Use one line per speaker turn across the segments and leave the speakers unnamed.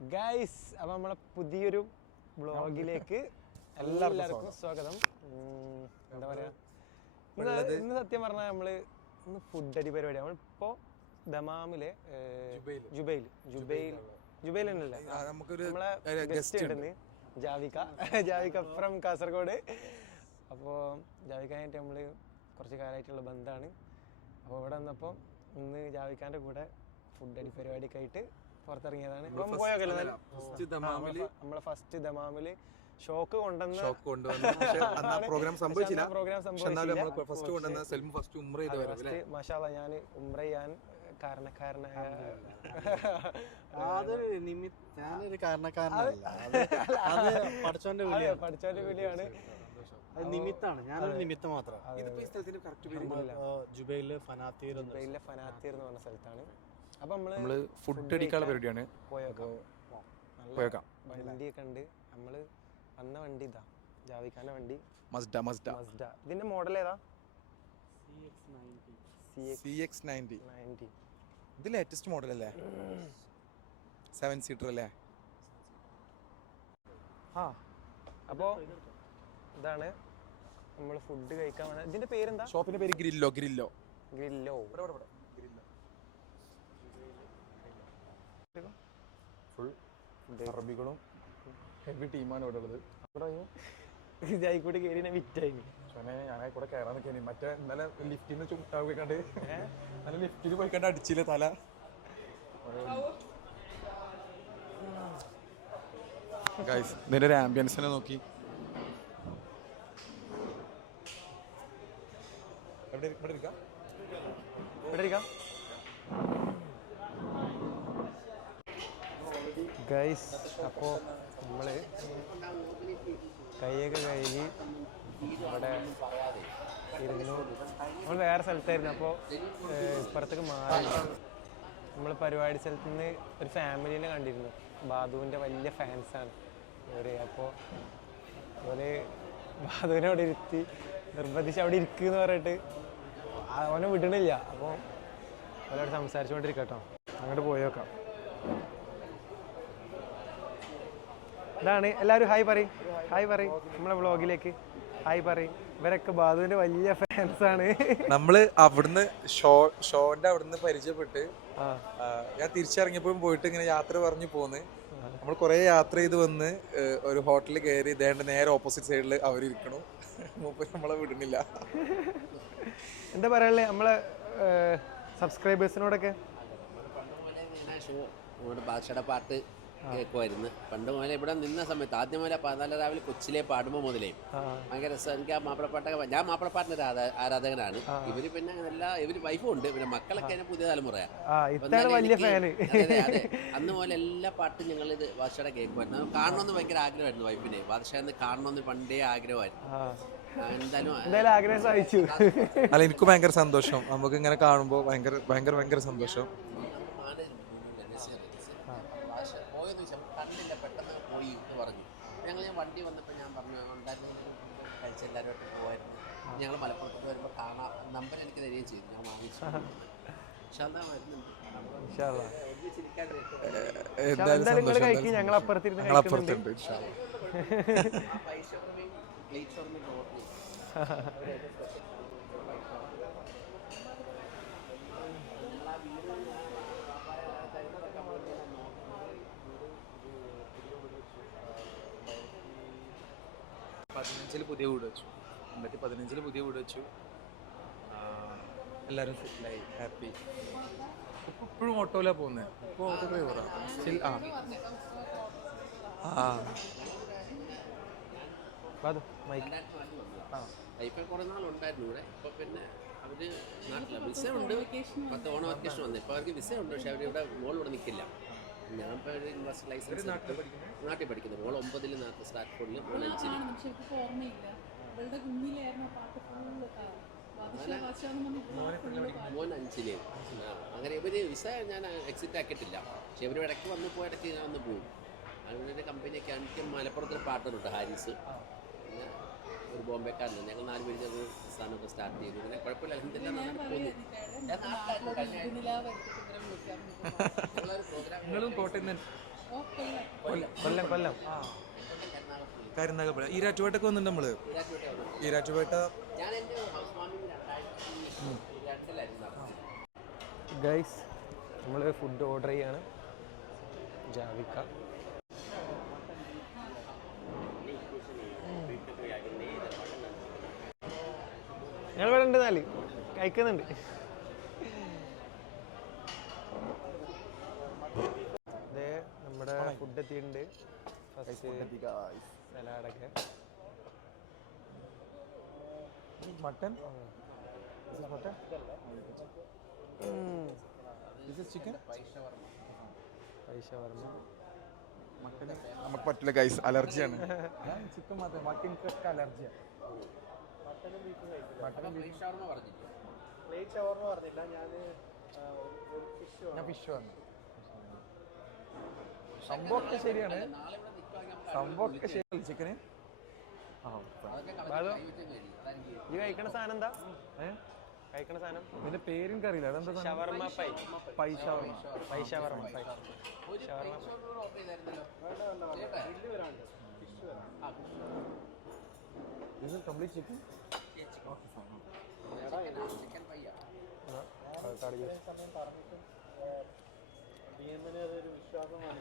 Guys അപ്പൊ നമ്മളെ പുതിയൊരു ബ്ലോഗിലേക്ക് എല്ലാവർക്കും സ്വാഗതം. എന്താ പറയാ? ഇന്ന് സത്യം പറഞ്ഞാൽ നമ്മൾ ഇന്ന് ഫുഡ് അടി പരിപാടി നമ്മളിപ്പോ ദമാമിലെ
ജുബൈൽ.
ജുബൈൽ ജുബൈൽ തന്നെ തന്നെയല്ലേ? നമ്മളെ ഗസ്റ്റ് ഉണ്ട്. ജാവിക. ജാവിക ഫ്രം കാസർഗോഡ്. അപ്പോൾ ജാവിക്കാനായിട്ട് നമ്മൾ കുറച്ച് കാലമായിട്ടുള്ള ബന്ധമാണ് അപ്പോൾ ഇവിടെ വന്നപ്പോൾ ഇന്ന് ജാവിക്കാന്റെ കൂടെ ഫുഡ് അടി പരിപാടിയൊക്കെ ആയിട്ട് പുറത്തിറങ്ങിയതാണ്. നമ്മളെ ഫസ്റ്റ് ദമാമിൽ ഷോക്ക് കൊണ്ടുവന്ന
ഷോക്ക് കൊണ്ടുവന്നു. പ്രോഗ്രാം സംഭവിച്ചില്ല.
പ്രോഗ്രാം
ഫസ്റ്റ് കൊണ്ടുവന്ന ഫസ്റ്റ് ഉംറ ചെയ്ത്
മഷാല ഞാൻ ഉംറ ചെയ്യാൻ കാരണക്കാരനായ
ഞാനൊരു കാരണക്കാരനല്ല. പഠിച്ചോന്റെ
അതെ,
വിളിയാണ്.
പഠിച്ചവന്റെ വിളിയാണ്.
അത് നിമിത്താണ്. ഞാനൊരു നിമിത്തം ജുബൈലിൽ ഫനാത്തീർ
ഫനാത്തീർ എന്ന് പറഞ്ഞ സ്ഥലത്താണ്. അപ്പൊ
നമ്മൾ ഫുഡ് അടിക്കാനുള്ള പരിപാടിയാണ്.
പോയേക്കാം.
പോയേക്കാം.
വണ്ടിയൊക്കെ ഉണ്ട്. നമ്മൾ വന്ന വണ്ടി ഇതാ. ജാവിഖാന്റെ വണ്ടി.
മസ്ഡ മസ്ഡ
മസ്ഡ ഇതിന്റെ മോഡൽ ഏതാ? സി എക്സ് നയന്റി
ഇത് ലേറ്റസ്റ്റ് മോഡൽ അല്ലേ? സെവൻ സീറ്റർ അല്ലേ?
ആ. അപ്പോൾ ഇതാണ് നമ്മൾ ഫുഡ് കഴിക്കാൻ ഇതിന്റെ പേരെന്താ?
ഷോപ്പിന്റെ പേര് ഗ്രില്ലോ ഗ്രില്ലോ
ഗ്രില്ലോ
ഫുൾ അറബികളും ഹെവി ടീമാണ് ഇവിടെ ഉള്ളത്.
ജായിക്കൂടി കയറി വിറ്റായി
ചോനെ ഞാൻ കൂടെ കയറാൻ നിൽക്കാൻ മറ്റേ ഇന്നലെ ലിഫ്റ്റിൽ നിന്ന് ചുട്ടാ പോയിക്കണ്ട് നല്ല ലിഫ്റ്റിൽ പോയി കണ്ട് അടിച്ചില്ല തല. ഗൈസ് ഇതിന്റെ ഒരു ആംബിയൻസിനെ നോക്കി. എവിടെ ഇവിടെ ഇരിക്കാം.
ഇവിടെ ഇരിക്കാം. ഗൈസ് അപ്പോൾ നമ്മൾ കൈയൊക്കെ കഴുകി ഇവിടെ ഇരുന്നു. നമ്മൾ വേറെ സ്ഥലത്തായിരുന്നു അപ്പോൾ ഇപ്പുറത്തേക്ക് മാറി. നമ്മൾ പരിപാടി സ്ഥലത്ത് നിന്ന് ഒരു ഫാമിലീനെ കണ്ടിരുന്നു. ബാധുവിന്റെ വലിയ ഫാൻസാണ് ഇവർ അപ്പോൾ അതുപോലെ ബാധുവിനെ അവിടെ ഇരുത്തി നിർബന്ധിച്ച് അവിടെ ഇരിക്കുന്ന് പറഞ്ഞിട്ട് അവനെ വിടണില്ല. അപ്പോൾ അവരോട് സംസാരിച്ചുകൊണ്ടിരിക്കട്ടോ. അങ്ങോട്ട് പോയേക്കാം ഇതാണ്. എല്ലാവരും ഹായ് പറയും. ഹായ് പറയും. നമ്മളെ വ്ളോഗിലേക്ക് ഹായ് പറയും. ഇവരൊക്കെ ബാധുവിന്റെ വലിയ ഫാൻസ്
ആണ്. നമ്മൾ അവിടുന്ന് ഷോ ഷോന്റെ അവിടുന്ന് പരിചയപ്പെട്ട് ഞാൻ തിരിച്ചിറങ്ങിയപ്പോഴും പോയിട്ട് ഇങ്ങനെ യാത്ര പറഞ്ഞു പോന്ന്. നമ്മൾ കുറെ യാത്ര ചെയ്ത് വന്ന് ഒരു ഹോട്ടലിൽ കയറി ഇതേണ്ട നേരെ ഓപ്പോസിറ്റ് സൈഡിൽ അവർ ഇരിക്കണു. മൂപ്പര് നമ്മളെ വിടുന്നില്ല.
എന്താ പറയാനുള്ളത് നമ്മളെ സബ്സ്ക്രൈബേഴ്സിനോടൊക്കെ
പാട്ട് കേൾക്കുമായിരുന്നു പണ്ട് മുതലേ ഇവിടെ നിന്ന സമയത്ത് ആദ്യം മുതലേ പതിനാല് രാവിലെ കൊച്ചിലെ പാടുമ്പോൾ മുതലേ
ആ.
ഭയങ്കര രസം. എനിക്ക് ആ മാപ്പിളപ്പാട്ടൊക്കെ ഞാൻ മാപ്പിളപ്പാട്ടിന്റെ ഒരു ആരാധകനാണ്. ഇവർ പിന്നെ എല്ലാ ഇവർ വൈഫും ഉണ്ട്. പിന്നെ മക്കളൊക്കെ അതിന് പുതിയ തലമുറയാണ് അന്ന് പോലെ എല്ലാ പാട്ടും ഞങ്ങൾ ഇത് ഭാഷയുടെ കേൾക്കുമായിരുന്നു. കാണണമെന്ന് ഭയങ്കര ആഗ്രഹമായിരുന്നു വൈഫിനെ. ഭാഷയെന്ന് കാണണമെന്ന് പണ്ടേ ആഗ്രഹമായിരുന്നു. എന്തായാലും
ആഗ്രഹം സാധിച്ചു
അല്ല എനിക്ക് ഭയങ്കര സന്തോഷം. നമുക്ക് ഇങ്ങനെ കാണുമ്പോൾ ഭയങ്കര ഭയങ്കര ഭയങ്കര സന്തോഷം
ഭാഷ പോയെന്ന് വെച്ചാൽ കണ്ടില്ല പെട്ടെന്ന് പോയി എന്ന് പറഞ്ഞു ഞങ്ങൾ ഞാൻ വണ്ടി വന്നപ്പോൾ ഞാൻ പറഞ്ഞു ഉണ്ടായിരുന്നു എല്ലാവരുമായിട്ട് പോകായിരുന്നു ഞങ്ങൾ മലപ്പുറത്ത് വരുമ്പോൾ കാണാം നമ്പർ എനിക്ക് തരികയും ചെയ്തു. ഞാൻ വാങ്ങിച്ചു.
എന്തായാലും
ഞങ്ങൾ അപ്പുറത്തിരുന്ന്
അപ്പുറത്തുണ്ട് പതിനഞ്ചിൽ പുതിയ വീട് വെച്ചു. രണ്ടായിരത്തി പതിനഞ്ചിൽ പുതിയ വീട് വെച്ചു. ആ, എല്ലാവരും സെറ്റിലായി ഹാപ്പി ഇപ്പം ഇപ്പോഴും ഓട്ടോയിലാണ് പോകുന്നത് ഇപ്പോൾ ഓട്ടോ ഡ്രൈവറാണ് സ്റ്റിൽ ആ. ആ.
ബാദു, മൈക്ക്
ഇപ്പം കുറേ നാളുണ്ടായിരുന്നു ഇവിടെ. ഇപ്പം പിന്നെ അവർ നാട്ടിലാണ് വിസ ഉണ്ട്. പത്ത് ഓണം വെക്കേഷൻ വന്നു. ഇപ്പോൾ അവർക്ക് വിസ ഉണ്ട്. പക്ഷെ അവർ ഇവിടെ മോൾ ഇവിടെ നിൽക്കില്ല ഞാൻ ഇപ്പോൾ ഒരു യൂണിവേഴ്സിറ്റി ലൈസൻസ് നാട്ടിൽ പഠിക്കുന്നത് മോൾ ഒമ്പതിൽ നാട്ടിൽ സ്റ്റാറ്റ്ഫോർഡിൽ മോൾ അഞ്ചിൽ
അവളുടെ കുഞ്ഞിലായിരുന്നു ആ പാട്ട്.
മോൻ അഞ്ചിൽ. അങ്ങനെ ഇവർ വിസ ഞാൻ എക്സിറ്റ് ആക്കിയിട്ടില്ല. പക്ഷെ ഇവർ ഇടയ്ക്ക് വന്ന് പോയി ഇടയ്ക്ക് ഞാൻ വന്ന് പോകും. അങ്ങനെ കമ്പനിയൊക്കെ എനിക്ക് മലപ്പുറത്തൊരു പാട്ടുണ്ട് ഹാരിസ്. പിന്നെ ഒരു ബോംബെക്കാരൻ ഞങ്ങൾ നാല് പേര് ചേർന്ന് സ്ഥാനമൊക്കെ സ്റ്റാർട്ട് ചെയ്തു. പിന്നെ കുഴപ്പമില്ല
എന്തെല്ലാം
ഞങ്ങളൊരു പ്രോഗ്രാം
കൊല്ലം.
കൊല്ലം കൊല്ലം
കരുനാഗപ്പുഴ ഈരാറ്റുപേട്ടക്ക് വന്നിട്ടുണ്ട് നമ്മൾ. ഈരാറ്റുപേട്ട.
ഗൈസ് നമ്മൾ ഫുഡ് ഓർഡർ ചെയ്യാണ്. ജാവിക്ക. ഞങ്ങൾ ഇവിടെ ഉണ്ട് നാല്. കഴിക്കുന്നുണ്ട്. അതെ നമ്മുടെ ഫുഡ് എത്തിയിട്ടുണ്ട്. ഫസ്റ്റ് സലാഡൊക്കെ.
മട്ടൻ?
മട്ടൻ?
ചിക്കൻ
പറഞ്ഞു
മട്ടൻ നമുക്ക് പറ്റില്ല ഗൈസ് അലർജിയാണ് ചിക്കൻ മാത്രം കക്ക് അലർജിയാണ് മട്ടനും
ഷവർമ പറഞ്ഞില്ലേ?
ഞാൻ ഫിഷ്
ഞാൻ ഫിഷ് വന്നു സംഭവമൊക്കെ ശരിയാണ്. സംഭവമൊക്കെ ശരിയല്ല ചിക്കന്.
ഈ കഴിക്കണ സാധനം എന്താ?
ഏ?
കഴിക്കണ സാധനം?
ഇതിന്റെ പേരും അറിയില്ല അതെന്താ
shawarma
pie pie. Shawarma pie. Shawarma. Pie shawarma.
ഇത് കംപ്ലീറ്റ് ചിക്കൻ
ചിക്കൻ ഫ്രൈയാ
എമ്മിന് അതൊരു വിശ്വാസമാണ്.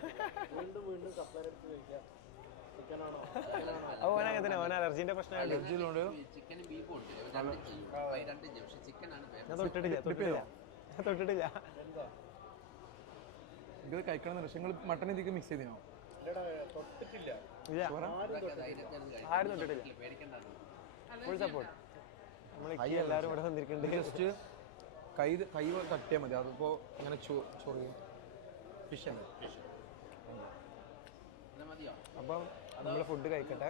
വീണ്ടും വീണ്ടും കപ്പലടുത്ത് കഴിക്കാം. ചിക്കനാണോ?
അലർജീന്റെ പ്രശ്നമായിട്ട്
ചിക്കനും ബീഫും ഉണ്ട്. രണ്ട് ചെയ്യും. ഫ്രൈ രണ്ട് ചെയ്യും. പക്ഷെ ചിക്കനാണ്
ഞാൻ തൊട്ടിട്ടില്ല തൊട്ടിട്ടില്ല. ഞാൻ തൊട്ടിട്ടില്ല.
ഇത് കഴിക്കണം പക്ഷെ നിങ്ങൾ മട്ടൻ ഇതിക്ക് മിക്സ് ചെയ്തിനോ
തൊട്ടിട്ടില്ല.
ആരും തൊട്ടിട്ടില്ല. ഫുൾ സപ്പോർട്ട് നമ്മൾ എല്ലാവരും ഇവിടെ വന്നിരിക്കുന്നുണ്ട്
ജസ്റ്റ് കൈ കൈ തട്ടിയാൽ മതി. അതിപ്പോ ഇങ്ങനെ ചൊറിയും. ഫിഷ്
എന്നാ മതിയോ?
അപ്പം നമ്മൾ ഫുഡ് കഴിക്കട്ടെ.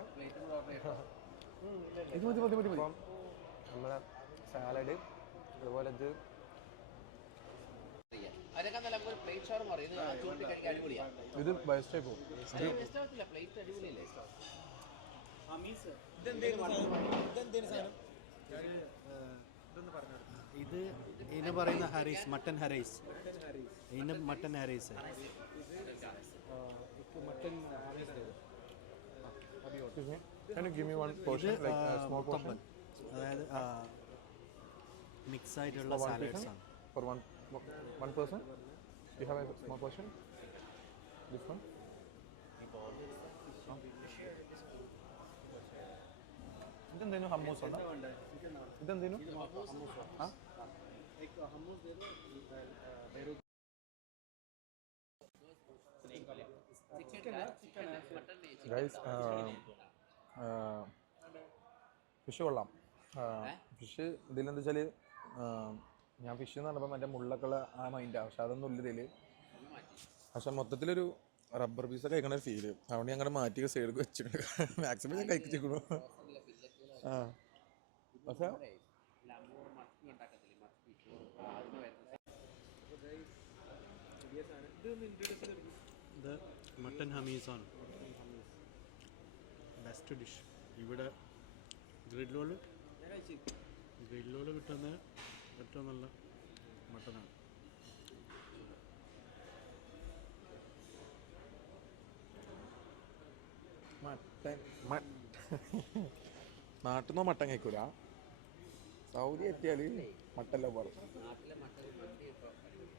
ഇത് മതി മതി മതി
അപ്പം നമ്മളെ സാലഡ് അതുപോലെ ഇത്
ഇത് ആ ചൂണ്ടി കഴിക്കാൻ അടിപൊളിയാണ്
ഇത് ബെസ്റ്റ് പോകും.
ഇഷ്ടമല്ല പ്ലേറ്റ് അടിപൊളിയല്ലേ?
ഇത് ഇതിന് പറയുന്ന ഹറീസ് മട്ടൻ ഹറീസ്. ഇതിന് മട്ടൻ
ഹറീസ്.
അതായത് മിക്സ് ആയിട്ടുള്ള സാലഡ്സ് ആണ്.
For one one person you have a small portion this one ഇതെന്തേനു hummus ഉണ്ടോ ഇതെന്തേനു ആ ഗൈസ് ഫിഷ് കൊള്ളാം. ഫിഷ് ഇതിലെന്താ വെച്ചാൽ ഞാൻ ഫിഷ് എന്ന് പറഞ്ഞപ്പോൾ മറ്റേ മുള്ളക്കുള്ള ആ മൈൻഡാണ് പക്ഷെ അതൊന്നും ഇല്ല ഇതിൽ പക്ഷെ മൊത്തത്തിലൊരു റബ്ബർ പീസ് കഴിക്കണ ഒരു ഫീൽ അതുകൊണ്ട് ഞങ്ങളുടെ മാറ്റി സൈഡിൽ വെച്ചിട്ടുണ്ട്. മാക്സിമം ഞാൻ കഴിച്ചിരിക്കണു ആ. പക്ഷെ
ഇത് മട്ടൻ ഹമീസാണ് ബെസ്റ്റ് ഡിഷ് ഇവിടെ ഗ്രിഡ് റോൾ ഗ്രിഡ് റോൾ കിട്ടുന്ന ഏറ്റവും നല്ല മട്ടനാണ്.
മട്ടൻ. നാട്ടിൽ നിന്ന് മട്ടൻ കഴിക്കൂല. സൗദി എത്തിയാൽ മട്ടല്ല പോലെ
നാട്ടിലെ മട്ടൻ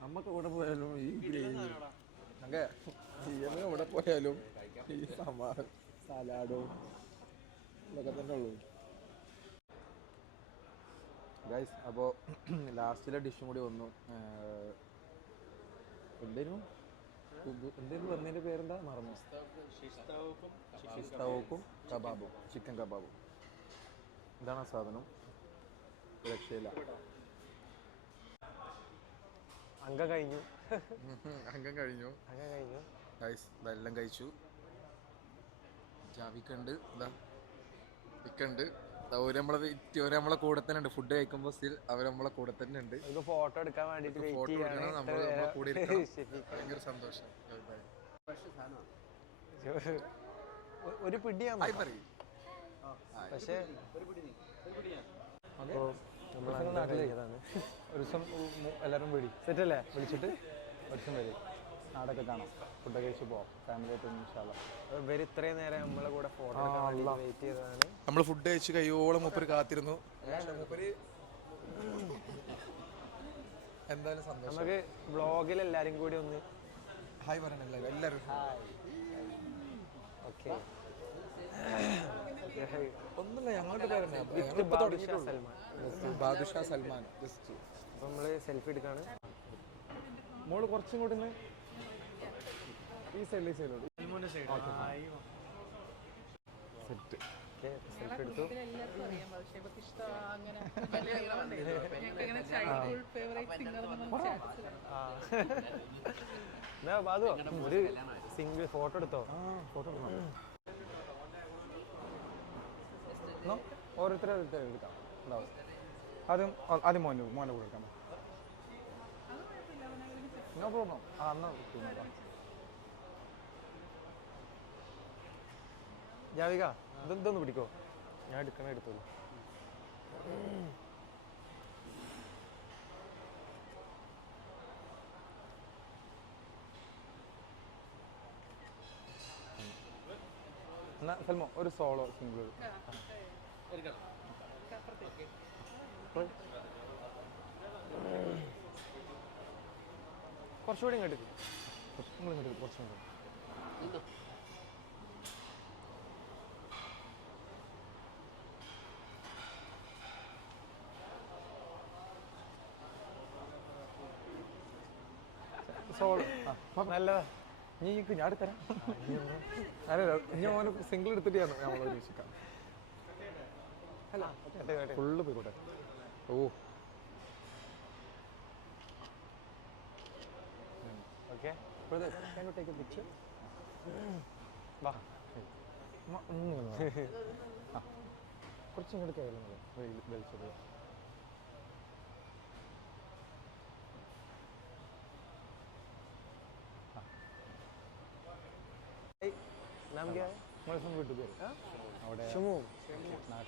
നമുക്ക് ഇവിടെ പോയാലും ഈ ഗ്രേവി ഇവിടെ പോയാലും ഈ സമാ സലാഡും ഇതൊക്കെ തന്നെ ഉള്ളൂ. ഗൈസ് അപ്പോൾ ലാസ്റ്റിലെ ഡിഷും കൂടി വന്നു. എന്തേനും? എന്തേലും വന്നതിന്റെ പറഞ്ഞതിന്റെ പേരെന്താ? മറന്നു. ഷിസ്തവക്കും കബാബും ചിക്കൻ കബാബും. ഇതാണ് സാധനം. രക്ഷയില്ല
അങ്ക കഴിഞ്ഞു.
അംഗം കഴിഞ്ഞു.
അംഗം കഴിഞ്ഞു.
ഇതെല്ലാം കഴിച്ചു. ജാവിക്കുണ്ട്. ഇതാ ഇക്കുണ്ട് അവർ നമ്മളെ വെയിറ്റ് നമ്മളെ കൂടെ തന്നെ ഉണ്ട്. ഫുഡ് കഴിക്കുമ്പോൾ സ്റ്റിൽ അവർ നമ്മളെ കൂടെ തന്നെ ഉണ്ട്.
ഫോട്ടോ എടുക്കാൻ വേണ്ടിയിട്ട് വെയിറ്റ്
ഫോട്ടോ എടുക്കണം നമ്മൾ നമ്മളെ കൂടെ. ഭയങ്കര സന്തോഷം.
ഒരു പിടിയാണ്
പറയും.
പക്ഷേ നമ്മൾ കഴിഞ്ഞതാണ്.
ഒരു ദിവസം എല്ലാവരും വിളി.
സെറ്റല്ലേ
വിളിച്ചിട്ട് ഒരു ദിവസം വരും. നാടൊക്കെ കാണാം. ഫുഡ് കഴിച്ച് പോവാം. ഫാമിലി ആയിട്ട്
ഇവർ ഇത്രയും നേരം നമ്മളെ കൂടെ ഫോട്ടോ എടുക്കാൻ വേണ്ടി വെയിറ്റ് ചെയ്തതാണ്.
നമ്മൾ ഫുഡ് കഴിച്ച് കയ്യോളം മൂപ്പര് കാത്തിരുന്നു. മൂപ്പര്? എന്തായാലും സന്തോഷം.
നമുക്ക് വ്ളോഗിൽ എല്ലാരും കൂടി ഒന്ന്
ഹായ് പറയണം എല്ലാവരും. ഹായ്
ഓക്കെ
ഒന്നുമില്ല ഞങ്ങളുടെ
ബാദുഷാ സൽമാൻ.
ബാദുഷാ സൽമാൻ. ജസ്റ്റ്
അപ്പൊ നമ്മൾ സെൽഫി എടുക്കാണ്.
മോൾ കുറച്ചും കൂടി ഈ സൈഡിൽ ഈ സൈഡിലോട്ട് സെറ്റ്
സെൽഫി എടുത്തു. ബാധു ഒരു സിംഗിൾ ഫോട്ടോ എടുത്തോ?
ഫോട്ടോ എടുക്കണം. എന്നാ ഓരോരുത്തരും ഓരോരുത്തരെ എടുക്കാം. ഉണ്ടാവും. ആദ്യം അത് ആദ്യം മോനെ മോന്റെ കൂടെ എടുക്കാം. നോ പ്രോബ്ലം ആ എന്നാ പിന്നെ വാ.
ജാവിക ഇത് ഇതൊന്ന് പിടിക്കോ. ഞാൻ എടുക്കണ എടുത്തോളൂ.
എന്നാ സൽമോ ഒരു സോളോ സിംഗിൾ
കുറച്ചുകൂടി ഇങ്ങോട്ട്
നിങ്ങൾ ഇങ്ങോട്ട് കുറച്ചും കൂടി
നല്ലതാ.
നീ ഞാൻ എടുത്തരാം. അല്ല ഞാൻ മോനെ സിംഗിൾ എടുത്തിട്ട് ഞാൻ നമ്മൾ ഒരുമിച്ചിക്കാം
കേട്ടോ
ഫുള്ള് പോയിക്കോട്ടെ. ഓ.
ഓക്കെ.
a picture?
വാ.
കുറച്ച് ഇങ്ങോട്ട് കയറി വലിച്ചത്
നാം ക്യാ
മലപ്പുറം വീട്ടിൽ പേര് അവിടെ
ഷുമു.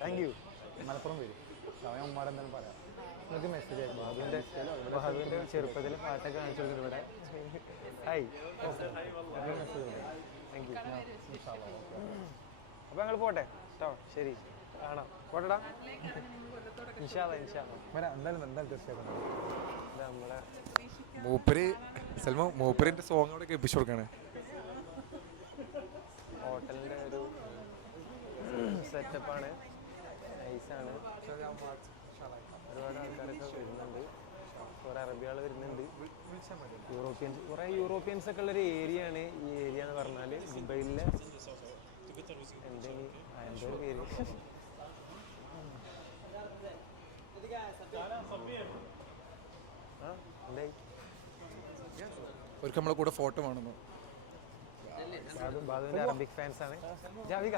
താങ്ക് യു
മലപ്പുറം വരും. സമയം ഉമ്മാടെ എന്തായാലും പറയാം. നിങ്ങൾക്ക് മെസ്സേജ് ആയിരുന്നു
അതിന്റെ അതിന്റെ ചെറുപ്പത്തിൽ പാട്ടൊക്കെ കാണിച്ചു കൊടുത്തിട്ട് ഇവിടെ. ഹായ്
മെസ്സേജ്
താങ്ക് യു അപ്പൊ ഞങ്ങൾ പോട്ടെ. കേട്ടോ ശരി. കാണാം. പോട്ടെടാ. ഇൻഷാല്ല ഇൻഷാല്ല
വരാം. എന്തായാലും എന്തായാലും തീർച്ചയായിട്ടും
നമ്മളെ
മൂപ്പര് സൽമോ മൂപ്പരിന്റെ സോങ്ങോടെ അവിടെ കേൾപ്പിച്ചു കൊടുക്കാണ്.
ഹോട്ടലിന്റെ ഒരു സെറ്റപ്പാണ്. നൈസാണ്. ഒരുപാട് ആൾക്കാരൊക്കെ വരുന്നുണ്ട്. കുറെ അറബികൾ വരുന്നുണ്ട്. യൂറോപ്യൻസ് കുറെ യൂറോപ്യൻസ് ഒക്കെ ഉള്ള ഒരു ഏരിയ ആണ് ഈ ഏരിയ എന്ന് പറഞ്ഞാൽ ദുബൈയിലെ എന്തെങ്കിലും ഒരു
നമ്മളെ കൂടെ ഫോട്ടോ വേണമെന്ന്
ബാദു ബാദുവിന്റെ അറബിക് ഫാൻസ് ആണ് ജാവിക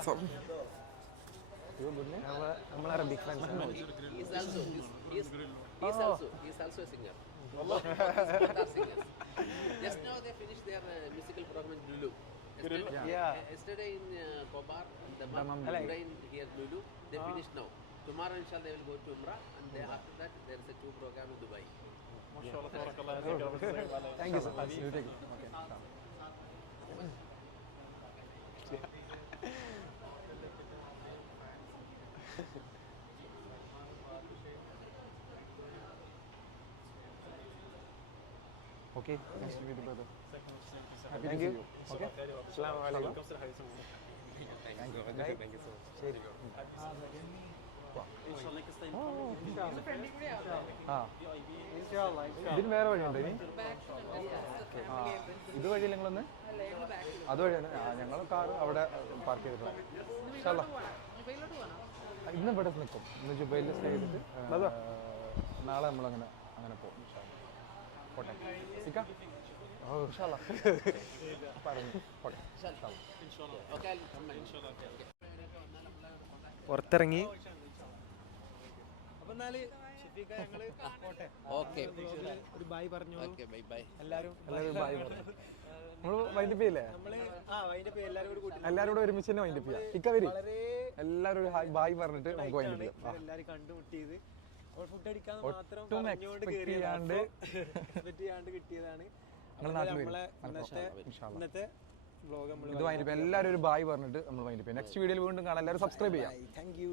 നമ്മളെ നമ്മൾ അറബിക് ഫാൻസ് ആണ്
He's also he's, he's, he's also he's also a singer. Both are singers. Just now they finished their uh, musical program in Lulu. Yesterday,
Yeah.
uh, yesterday in uh, Kobar, and the
Dammam.
today in here Lulu. They finished now. Tomorrow, inshallah, they will go to Umrah, and then after that, there is a two program in Dubai.
Thank nice to meet
you brother. Video Thank
thank you
you.
അസ്സലാമു അലൈക്കും Thank
you. ഇതിന് വേറെ thank ഇനി? ആ ഇത് വഴി നിങ്ങളൊന്ന് അത് വഴിയാണ് ആ ഞങ്ങൾ കാർ അവിടെ പാർക്ക് ചെയ്തിട്ടുണ്ട് ഇന്ന് ഇവിടെ നിൽക്കും. ഇന്ന് ജുബൈലിൽ സ്റ്റേ ചെയ്തിട്ട് നാളെ നമ്മളങ്ങനെ അങ്ങനെ പോകും. പോട്ടെ സിക്ക.
പുറത്തിറങ്ങി ഒരു ബൈ പറഞ്ഞു
Okay, bye bye.
എല്ലാരും.
വൈൻഡപ്പ് ചെയ്യില്ലേ?
എല്ലാരും കൂടി
ഒരുമിച്ച് തന്നെ വൈൻഡപ്പ് ചെയ്യാം. ഇക്ക എല്ലാരും ഒരു ബായ് പറഞ്ഞിട്ട് നമുക്ക് വൈൻഡപ്പ് ചെയ്യാം.
ഫുഡ് അടിക്കാൻ മാത്രം കേറിയതാണ്.
ചെയ്യാണ്ട്
expect ചെയ്യാണ്ട് കിട്ടിയതാണ്. നമ്മളെ ഇന്നത്തെ ഇന്നത്തെ
ഇത് വൈകിട്ട് എല്ലാവരും ഒരു ബായ് പറഞ്ഞിട്ട് നമ്മൾ വൈകിട്ട് നെക്സ്റ്റ് വീഡിയോയിൽ വീണ്ടും കാണാം. എല്ലാവരും സബ്സ്ക്രൈബ് ചെയ്യാം.
Thank you